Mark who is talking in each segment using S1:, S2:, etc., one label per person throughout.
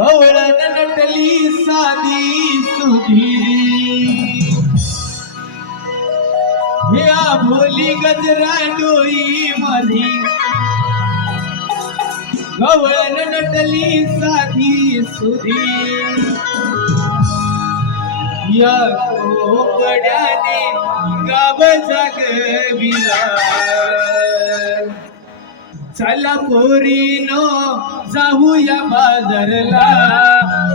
S1: गवळण नटली साधी सुधीरी. ह्या भोली गजरा डोई मधी. गवळण नटली साधी सुधीर. या कोकड्याने गाव जागविला. चला पोरीनो जाऊया बाजारला.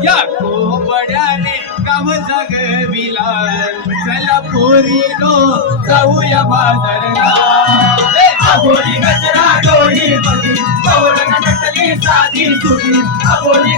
S1: या कोबड्याने गाव जगविला. चला पोरीनो जाऊया बाजारला. ए,
S2: गजरा डोळी मधी कवळण नटली साधी सुधी
S1: अगोली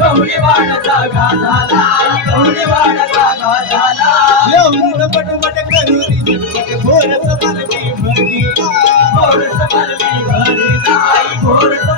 S1: गवळी वाढ जागा झाला.
S2: गवळी वाड जागा झाला.
S1: एवढं पटपट करून भोरच मालकी भरली.
S2: घोरस मलमी भरली. नाही घोरस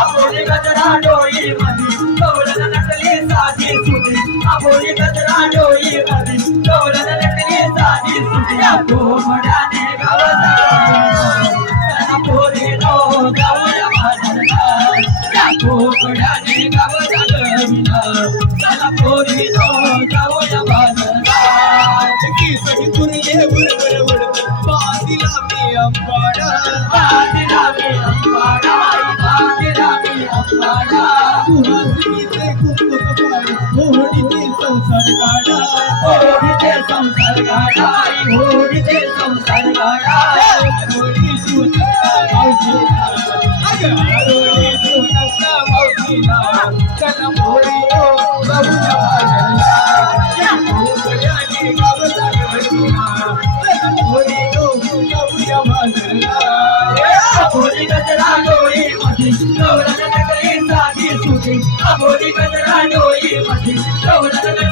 S2: आबोली गजरा डोई मधी कवलन नटली साधी सुधी आबोली गजरा डोई मधी कवलन नटली साधी सुधी या कोमड्याने गाव जगाविला पोरी नो गावया बाजारला या कोमड्याने गाव जगाविला चला पोरी नो गावया बाजारला बाजीला
S1: आरोळी सुनता मावशीला चला मोरी ओ बाबूच्या बाजारला या कोकड्याने गावचा गडीला चला मोरी ओ बाबूच्या बाजारला
S2: अबोली गजरा डोळी मधी कवळण नकली साधी सुधी अबोली गजरा डोळी मधी कवळण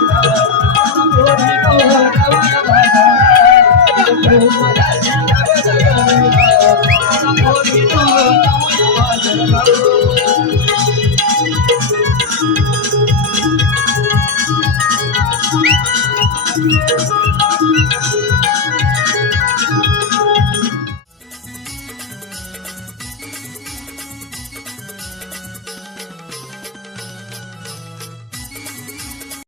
S1: Thank